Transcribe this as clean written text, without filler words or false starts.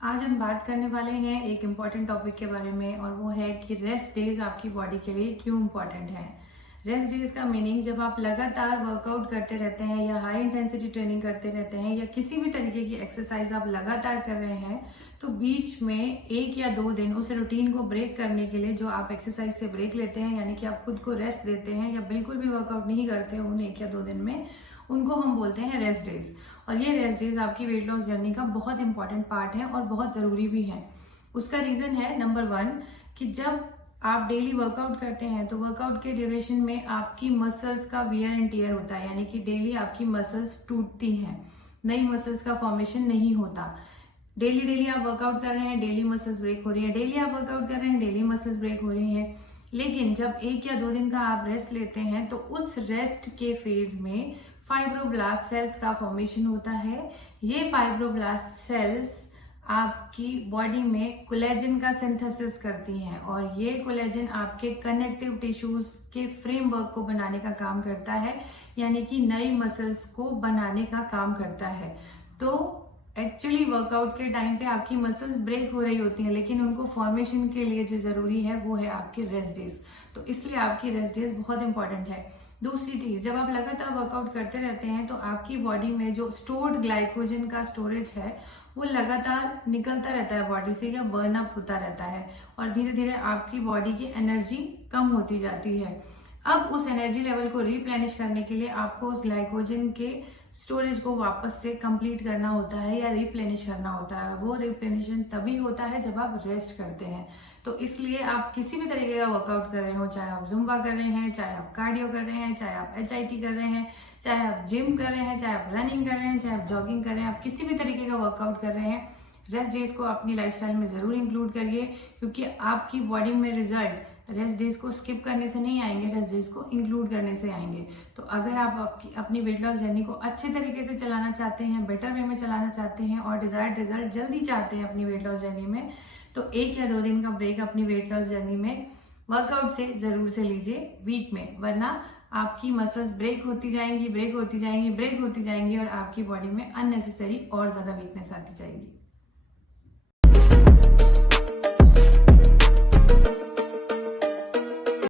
आज हम बात करने वाले हैं एक इम्पॉर्टेंट टॉपिक के बारे में और वो है कि रेस्ट डेज आपकी बॉडी के लिए क्यों इम्पॉर्टेंट है। रेस्ट डेज का मीनिंग जब आप लगातार वर्कआउट करते रहते हैं या हाई इंटेंसिटी ट्रेनिंग करते रहते हैं या किसी भी तरीके की एक्सरसाइज आप लगातार कर रहे हैं तो बीच में 1 या 2 दिन उस रूटीन को ब्रेक करने के लिए जो आप एक्सरसाइज से ब्रेक लेते हैं, यानी कि आप खुद को रेस्ट देते हैं या बिल्कुल भी वर्कआउट नहीं करते हो उन 1 या 2 दिन में, उनको हम बोलते हैं रेस्ट डेज। और ये रेस्ट डेज आपकी वेट लॉस जर्नी का बहुत इंपॉर्टेंट पार्ट है और बहुत जरूरी भी है। उसका रीजन है नंबर 1 कि जब आप डेली वर्कआउट करते हैं तो वर्कआउट के ड्यूरेशन में आपकी मसल्स का वियर एंड टियर होता है, यानी कि डेली आपकी मसल्स टूटती हैं, नई मसल्स का फॉर्मेशन नहीं होता। डेली आप वर्कआउट कर रहे हैं, डेली मसल्स ब्रेक हो रही है, डेली आप वर्कआउट कर रहे हैं, डेली मसल्स ब्रेक हो रही हैं। लेकिन जब 1 या 2 दिन का आप रेस्ट लेते हैं तो उस रेस्ट के फेज में फाइब्रोब्लास्ट सेल्स का फॉर्मेशन होता है। ये फाइब्रोब्लास्ट सेल्स आपकी बॉडी में कोलेजन का सिंथेसिस करती हैं और ये कोलेजन आपके कनेक्टिव टिश्यूज के फ्रेमवर्क को बनाने का काम करता है, यानी कि नई मसल्स को बनाने का काम करता है। तो एक्चुअली वर्कआउट के टाइम पे आपकी मसल्स ब्रेक हो रही होती हैं, लेकिन उनको फॉर्मेशन के लिए जो जरूरी है वो है आपके रेस्ट डेज। तो इसलिए आपकी रेस्ट डेज बहुत इंपॉर्टेंट है। दूसरी चीज, जब आप लगातार वर्कआउट करते रहते हैं तो आपकी बॉडी में जो स्टोर्ड ग्लाइकोजन का स्टोरेज है वो लगातार निकलता रहता है बॉडी से या बर्न अप होता रहता है और धीरे धीरे आपकी बॉडी की एनर्जी कम होती जाती है। अब उस एनर्जी लेवल को रिप्लेनिश करने के लिए आपको उस ग्लाइकोजन के स्टोरेज को वापस से कंप्लीट करना होता है या रिप्लेनिश करना होता है। वो रिप्लेनिशन तभी होता है जब आप रेस्ट करते हैं। तो इसलिए आप किसी भी तरीके का वर्कआउट कर रहे हो, चाहे आप जुम्बा कर रहे हैं, चाहे आप कार्डियो कर रहे हैं, चाहे आप HIIT कर रहे हैं, चाहे आप जिम कर रहे हैं, चाहे आप रनिंग कर रहे हैं, चाहे आप जॉगिंग कर रहे हैं, आप किसी भी तरीके का वर्कआउट कर रहे हैं, रेस्ट डेज को अपनी लाइफस्टाइल में जरूर इंक्लूड करिए, क्योंकि आपकी बॉडी में रिजल्ट रेस्ट डेज को स्किप करने से नहीं आएंगे, रेस्ट डेज को इंक्लूड करने से आएंगे। तो अगर आप अपनी वेट लॉस जर्नी को अच्छे तरीके से चलाना चाहते हैं, बेटर वे में चलाना चाहते हैं और डिजायर्ड रिजल्ट जल्दी चाहते हैं अपनी वेट लॉस जर्नी में, तो 1 या 2 दिन का ब्रेक अपनी वेट लॉस जर्नी में वर्कआउट से जरूर से लीजिए वीक में, वरना आपकी मसल्स ब्रेक होती जाएंगी और आपकी बॉडी में अननेसेसरी और ज्यादा वीकनेस आती जाएगी।